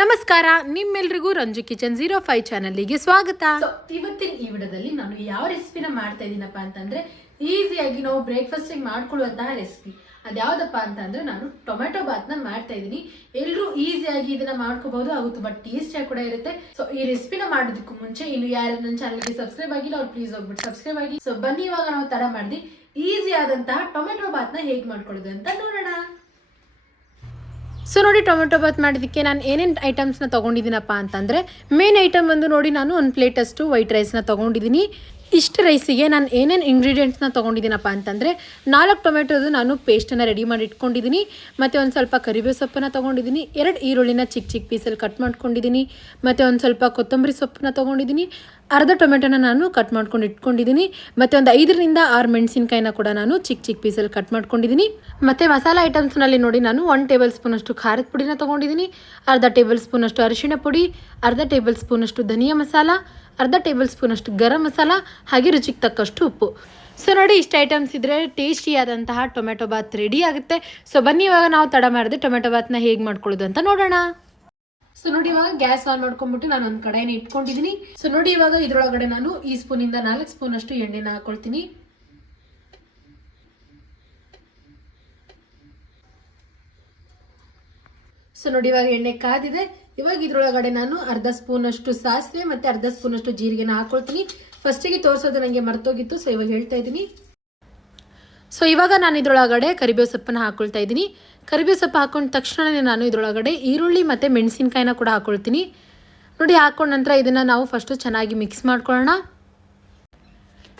ನಮಸ್ಕಾರ, ನಿಮ್ಮೆಲ್ರಿಗೂ ರಂಜು ಕಿಚನ್ 05 ಚಾನಲ್ಗೆ ಸ್ವಾಗತ. ಇವತ್ತಿನ ಈ ವಿಡಿಯೋದಲ್ಲಿ ನಾನು ಯಾವ ರೆಸಿಪಿನ ಮಾಡ್ತಾ ಇದ್ದೀನಪ್ಪ ಅಂತಂದ್ರೆ ಈಸಿಯಾಗಿ ನಾವು ಬ್ರೇಕ್ಫಾಸ್ಟ್ ಮಾಡ್ಕೊಳ್ಳುವಂತಹ ರೆಸಿಪಿ. ಅದ್ಯಾವ್ದಪ್ಪ ಅಂತಂದ್ರೆ ನಾನು ಟೊಮೆಟೊ ಬಾತ್ನ ಮಾಡ್ತಾ ಇದ್ದೀನಿ. ಎಲ್ಲರೂ ಈಸಿಯಾಗಿ ಇದನ್ನ ಮಾಡ್ಕೋಬಹುದು, ಹಾಗೂ ತುಂಬಾ ಟೇಸ್ಟಿಯಾಗಿ ಕೂಡ ಇರುತ್ತೆ. ಸೊ ಈ ರೆಸಿಪಿನ ಮಾಡೋದಕ್ಕೂ ಮುಂಚೆ ಇನ್ನು ಯಾರು ನನ್ನ ಚಾನಲ್ಗೆ ಸಬ್ಸ್ಕ್ರೈಬ್ ಆಗಿಲ್ಲ ಅವ್ರು ಪ್ಲೀಸ್ ಹೋಗ್ಬಿಟ್ಟು ಸಬ್ಸ್ಕ್ರೈಬ್ ಆಗಿ. ಸೊ ಬನ್ನಿ, ಇವಾಗ ನಾವು ತಡ ಮಾಡಿ ಈಸಿ ಆದಂತಹ ಟೊಮೆಟೊ ಬಾತ್ನ ಹೇಗೆ ಮಾಡ್ಕೊಳ್ಳೋದು ಅಂತ ನೋಡೋಣ. ಸೊ ನೋಡಿ, ಟೊಮೆಟೊ ಬಾತ್ ಮಾಡೋದಕ್ಕೆ ನಾನು ಏನೇನು ಐಟಮ್ಸ್ನ ತೊಗೊಂಡಿದ್ದೀನಪ್ಪ ಅಂತಂದರೆ, ಮೇನ್ ಐಟಮ್ ಬಂದು ನೋಡಿ, ನಾನು ಒಂದು ಪ್ಲೇಟಷ್ಟು ವೈಟ್ ರೈಸ್ನ ತೊಗೊಂಡಿದ್ದೀನಿ. ಇಷ್ಟು ರೈಸಿಗೆ ನಾನು ಏನೇನು ಇಂಗ್ರೀಡಿಯೆಂಟ್ಸ್ನ ತೊಗೊಂಡಿದ್ದೀನಪ್ಪ ಅಂತಂದರೆ, 4 ಟೊಮೆಟೊದು ನಾನು ಪೇಸ್ಟನ್ನು ರೆಡಿ ಮಾಡಿ ಇಟ್ಕೊಂಡಿದ್ದೀನಿ. ಮತ್ತು ಒಂದು ಸ್ವಲ್ಪ ಕರಿಬೇವು ಸೊಪ್ಪನ್ನು ತೊಗೊಂಡಿದ್ದೀನಿ, 2 ಈರುಳ್ಳಿನ ಚಿಕ್ಕ ಚಿಕ್ಕ ಪೀಸಲ್ಲಿ ಕಟ್ ಮಾಡ್ಕೊಂಡಿದ್ದೀನಿ, ಮತ್ತು ಒಂದು ಸ್ವಲ್ಪ ಕೊತ್ತಂಬರಿ ಸೊಪ್ಪನ್ನ ತೊಗೊಂಡಿದ್ದೀನಿ, ಅರ್ಧ ಟೊಮೆಟೊನ ನಾನು ಕಟ್ ಮಾಡ್ಕೊಂಡು ಇಟ್ಕೊಂಡಿದ್ದೀನಿ, ಮತ್ತು ಒಂದು 5 ರಿಂದ 6 ಮೆಣಸಿನ್ಕಾಯಿನ ಕೂಡ ನಾನು ಚಿಕ್ಕ ಚಿಕ್ಕ ಪೀಸಲ್ಲಿ ಕಟ್ ಮಾಡ್ಕೊಂಡಿದ್ದೀನಿ. ಮತ್ತು ಮಸಾಲ ಐಟಮ್ಸ್ನಲ್ಲಿ ನೋಡಿ, ನಾನು 1 ಟೇಬಲ್ ಸ್ಪೂನಷ್ಟು ಖಾರದ ಪುಡಿನ ತೊಗೊಂಡಿದ್ದೀನಿ, ಅರ್ಧ ಟೇಬಲ್ ಸ್ಪೂನಷ್ಟು ಅರಿಶಿಣ ಪುಡಿ, ಅರ್ಧ ಟೇಬಲ್ ಸ್ಪೂನಷ್ಟು ಧನಿಯಾ ಮಸಾಲ, ಅರ್ಧ ಟೇಬಲ್ ಸ್ಪೂನಷ್ಟು ಗರಂ ಮಸಾಲ, ಹಾಗೆ ರುಚಿಗೆ ತಕ್ಕಷ್ಟು ಉಪ್ಪು. ಸೊ ನೋಡಿ, ಇಷ್ಟು ಐಟಮ್ಸ್ ಇದ್ದರೆ ಟೇಸ್ಟಿಯಾದಂತಹ ಟೊಮೆಟೊ ಬಾತ್ ರೆಡಿ ಆಗುತ್ತೆ. ಸೊ ಬನ್ನಿ, ಇವಾಗ ನಾವು ತಡ ಮಾಡಿದೆ ಟೊಮೆಟೊ ಬಾತ್ನ ಹೇಗೆ ಮಾಡ್ಕೊಳ್ಳೋದು ಅಂತ ನೋಡೋಣ. ಸೊ ನೋಡಿ, ಇವಾಗ ಗ್ಯಾಸ್ ಆನ್ ಮಾಡ್ಕೊಂಡ್ಬಿಟ್ಟು ನಾನು ಒಂದು ಕಡಾಯಿನ ಇಟ್ಕೊಂಡಿದ್ದೀನಿ. ಸೊ ನೋಡಿ, ಇವಾಗ ಇದ್ರೊಳಗಡೆ ನಾನು ಈ ಸ್ಪೂನಿಂದ 4 ಸ್ಪೂನ್ ಅಷ್ಟು ಎಣ್ಣೆನ ಹಾಕೊಳ್ತೀನಿ. ಸೊ ನೋಡಿ, ಇವಾಗ ಎಣ್ಣೆ ಕಾದಿದೆ. ಇವಾಗ ಇದ್ರೊಳಗಡೆ ನಾನು ಅರ್ಧ ಸ್ಪೂನ್ ಅಷ್ಟು ಸಾಸಿವೆ ಮತ್ತೆ ಅರ್ಧ ಸ್ಪೂನ್ ಅಷ್ಟು ಜೀರಿಗೆನ ಹಾಕೊಳ್ತೀನಿ. ಫಸ್ಟಿಗೆ ತೋರಿಸೋದು ನನಗೆ ಮರ್ತೋಗಿತ್ತು, ಸೊ ಇವಾಗ ಹೇಳ್ತಾ ಇದ್ದೀನಿ. ಸೊ ಇವಾಗ ನಾನು ಇದ್ರೊಳಗಡೆ ಕರಿಬೇವು ಸೊಪ್ಪನ್ನು ಹಾಕೊಳ್ತಾ ಇದ್ದೀನಿ. ಕರಿಬೇವು ಸೊಪ್ಪು ಹಾಕೊಂಡ ತಕ್ಷಣವೇ ನಾನು ಇದ್ರೊಳಗಡೆ ಈರುಳ್ಳಿ ಮತ್ತು ಮೆಣಸಿನ್ಕಾಯಿನ ಕೂಡ ಹಾಕೊಳ್ತೀನಿ. ನೋಡಿ, ಹಾಕೊಂಡ ನಂತರ ಇದನ್ನು ನಾವು ಫಸ್ಟು ಚೆನ್ನಾಗಿ ಮಿಕ್ಸ್ ಮಾಡ್ಕೊಳ್ಳೋಣ.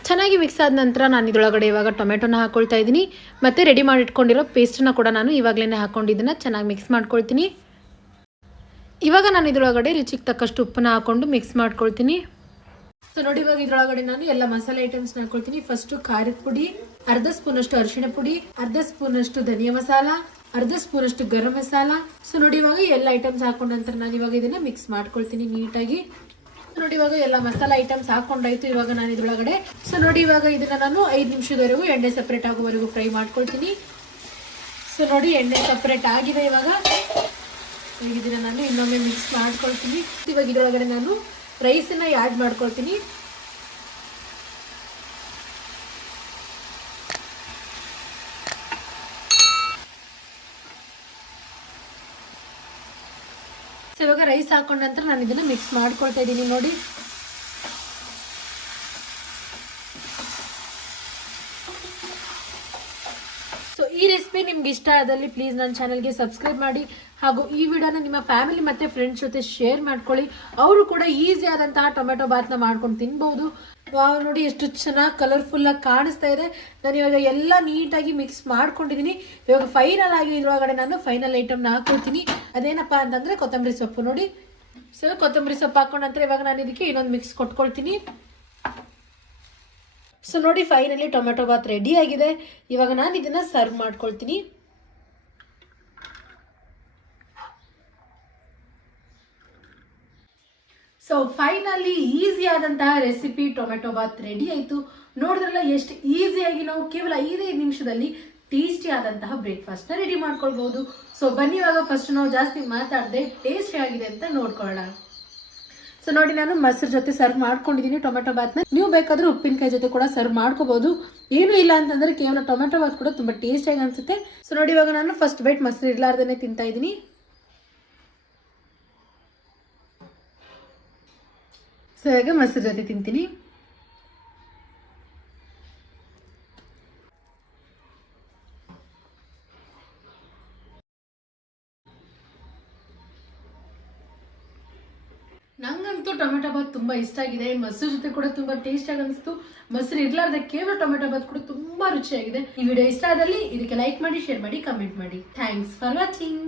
ಚೆನ್ನಾಗಿ ಮಿಕ್ಸ್ ಆದ ನಂತರ ನಾನು ಇದ್ರೊಳಗಡೆ ಇವಾಗ ಟೊಮೆಟೊನ ಹಾಕೊಳ್ತಾ ಇದ್ದೀನಿ, ಮತ್ತು ರೆಡಿ ಮಾಡಿ ಇಟ್ಕೊಂಡಿರೋ ಪೇಸ್ಟನ್ನು ಕೂಡ ನಾನು ಇವಾಗಲೇ ಹಾಕೊಂಡು ಇದನ್ನು ಚೆನ್ನಾಗಿ ಮಿಕ್ಸ್ ಮಾಡ್ಕೊಳ್ತೀನಿ. ಇವಾಗ ನಾನು ಇದ್ರೊಳಗಡೆ ರುಚಿಗೆ ತಕ್ಕಷ್ಟು ಉಪ್ಪನ್ನ ಹಾಕೊಂಡು ಮಿಕ್ಸ್ ಮಾಡ್ಕೊಳ್ತೀನಿ. ಸೊ ನೋಡಿ, ಇವಾಗ ಇದ್ರೊಳಗಡೆ ನಾನು ಎಲ್ಲ ಮಸಾಲೆ ಐಟಮ್ಸ್ ಹಾಕೊಳ್ತೀನಿ. ಫಸ್ಟ್ ಖಾರದ ಪುಡಿ, ಅರ್ಧ ಸ್ಪೂನ್ ಅಷ್ಟು ಅರಿಶಿಣ ಪುಡಿ, ಅರ್ಧ ಸ್ಪೂನ್ ಅಷ್ಟು ಧನಿಯಾ ಮಸಾಲ, ಅರ್ಧ ಸ್ಪೂನ್ ಅಷ್ಟು ಗರಂ ಮಸಾಲ. ಸೊ ನೋಡಿ, ಇವಾಗ ಎಲ್ಲ ಐಟಮ್ಸ್ ಹಾಕೊಂಡ ನಂತರ ನಾನು ಇವಾಗ ಇದನ್ನ ಮಿಕ್ಸ್ ಮಾಡ್ಕೊಳ್ತೀನಿ ನೀಟಾಗಿ. ನೋಡಿ, ಇವಾಗ ಎಲ್ಲ ಮಸಾಲ ಐಟಮ್ಸ್ ಹಾಕೊಂಡಾಯ್ತು. ಇವಾಗ ನಾನು ಇದ್ರೊಳಗಡೆ ಸೊ ನೋಡಿ, ಇವಾಗ ಇದನ್ನ ನಾನು 5 ನಿಮಿಷದವರೆಗೂ ಎಣ್ಣೆ ಸಪ್ರೇಟ್ ಆಗೋವರೆಗೂ ಫ್ರೈ ಮಾಡ್ಕೊಳ್ತೀನಿ. ಸೊ ನೋಡಿ, ಎಣ್ಣೆ ಸಪ್ರೇಟ್ ಆಗಿದೆ. ಇವಾಗ ಇದನ್ನ ನಾನು ಇನ್ನೊಮ್ಮೆ ಮಿಕ್ಸ್ ಮಾಡ್ಕೊಳ್ತೀನಿ. ಇವಾಗ ಇದ್ರೊಳಗಡೆ ನಾನು ರೈಸನ್ನ ಆ್ಯಡ್ ಮಾಡ್ಕೊಳ್ತೀನಿ. ಸೊ ಇವಾಗ ರೈಸ್ ಹಾಕೊಂಡ ನಂತರ ನಾನು ಇದನ್ನ ಮಿಕ್ಸ್ ಮಾಡ್ಕೊಳ್ತಾ ಇದ್ದೀನಿ. ನೋಡಿ, ಸೊ ಈ ರೆಸಿಪಿ ನಿಮ್ಗೆ ಇಷ್ಟ ಆದಲ್ಲಿ ಪ್ಲೀಸ್ ನನ್ನ ಚಾನಲ್ಗೆ ಸಬ್ಸ್ಕ್ರೈಬ್ ಮಾಡಿ, ಹಾಗೂ ಈ ವಿಡಿಯೋನ ನಿಮ್ಮ ಫ್ಯಾಮಿಲಿ ಮತ್ತೆ ಫ್ರೆಂಡ್ಸ್ ಜೊತೆ ಶೇರ್ ಮಾಡ್ಕೊಳ್ಳಿ. ಅವರು ಕೂಡ ಈಸಿ ಆದಂತಹ ಟೊಮೆಟೊ ಬಾತ್ನ ಮಾಡ್ಕೊಂಡು ತಿನ್ಬಹುದು. ವಾವ್, ನೋಡಿ ಎಷ್ಟು ಚೆನ್ನಾಗಿ ಕಲರ್ಫುಲ್ ಆಗಿ ಕಾಣಿಸ್ತಾ ಇದೆ. ನಾನು ಇವಾಗ ಎಲ್ಲ ನೀಟಾಗಿ ಮಿಕ್ಸ್ ಮಾಡ್ಕೊಂಡಿದ್ದೀನಿ. ಇವಾಗ ಫೈನಲ್ ಆಗಿ ಇದ್ರೊಳಗಡೆ ನಾನು ಫೈನಲ್ ಐಟಮ್ನ ಹಾಕೊಳ್ತೀನಿ. ಅದೇನಪ್ಪಾ ಅಂತಂದ್ರೆ ಕೊತ್ತಂಬರಿ ಸೊಪ್ಪು. ನೋಡಿ, ಸೊ ಕೊತ್ತಂಬರಿ ಸೊಪ್ಪು ಹಾಕೊಂಡ ನಂತರ ಇವಾಗ ನಾನು ಇದಕ್ಕೆ ಇನ್ನೊಂದು ಮಿಕ್ಸ್ ಕೊಟ್ಕೊಳ್ತೀನಿ. ಸೊ ನೋಡಿ, ಫೈನಲಿ ಟೊಮೆಟೊ ಬಾತ್ ರೆಡಿ ಆಗಿದೆ. ಇವಾಗ ನಾನು ಇದನ್ನ ಸರ್ವ್ ಮಾಡ್ಕೊಳ್ತೀನಿ. ಸೊ ಫೈನಲಿ ಈಸಿ ಆದಂತಹ ರೆಸಿಪಿ ಟೊಮೆಟೊ ಬಾತ್ ರೆಡಿ ಆಯಿತು. ನೋಡಿದ್ರಲ್ಲ ಎಷ್ಟು ಈಸಿಯಾಗಿ ನಾವು ಕೇವಲ 5 ನಿಮಿಷದಲ್ಲಿ ಟೇಸ್ಟಿ ಆದಂತಹ ಬ್ರೇಕ್ಫಾಸ್ಟ್ನ ರೆಡಿ ಮಾಡ್ಕೊಳ್ಬಹುದು. ಸೊ ಬನ್ನಿ, ಇವಾಗ ಫಸ್ಟ್ ನಾವು ಜಾಸ್ತಿ ಮಾತಾಡದೆ ಟೇಸ್ಟಿ ಆಗಿದೆ ಅಂತ ನೋಡ್ಕೊಳ್ಳೋಣ. ಸೊ ನೋಡಿ, ನಾನು ಮೊಸರು ಜೊತೆ ಸರ್ವ್ ಮಾಡ್ಕೊಂಡಿದ್ದೀನಿ ಟೊಮೆಟೊ ಬಾತ್ನ. ನೀವು ಬೇಕಾದ್ರೆ ಉಪ್ಪಿನಕಾಯಿ ಜೊತೆ ಕೂಡ ಸರ್ವ್ ಮಾಡ್ಕೋಬಹುದು. ಏನೂ ಇಲ್ಲ ಅಂತಂದ್ರೆ ಕೇವಲ ಟೊಮೆಟೊ ಬಾತ್ ಕೂಡ ತುಂಬಾ ಟೇಸ್ಟಿಯಾಗಿ ಅನ್ಸುತ್ತೆ. ಸೊ ನೋಡಿ, ಇವಾಗ ನಾನು ಫಸ್ಟ್ ಬೈಟ್ ಮೊಸರು ಇರ್ಲಾರ್ದೇನೆ ತಿಂತಾ ಇದ್ದೀನಿ. ಸೊ ಇವಾಗ ಮೊಸರು ಜೊತೆ ತಿಂತೀನಿ. ನಂಗಂತೂ ಟೊಮೆಟೊ ಬಾತ್ ತುಂಬಾ ಇಷ್ಟ ಆಗಿದೆ. ಮೊಸರು ಜೊತೆ ಕೂಡ ತುಂಬಾ ಟೇಸ್ಟ್ ಆಗಿ ಅನಿಸ್ತು. ಮೊಸರು ಇರ್ಲಾರ್ದೆ ಕೇವಲ ಟೊಮೆಟೊ ಬಾತ್ ಕೂಡ ತುಂಬಾ ರುಚಿಯಾಗಿದೆ. ಈ ವಿಡಿಯೋ ಇಷ್ಟ ಆದಲ್ಲಿ ಇದಕ್ಕೆ ಲೈಕ್ ಮಾಡಿ, ಶೇರ್ ಮಾಡಿ, ಕಮೆಂಟ್ ಮಾಡಿ. Thanks for watching.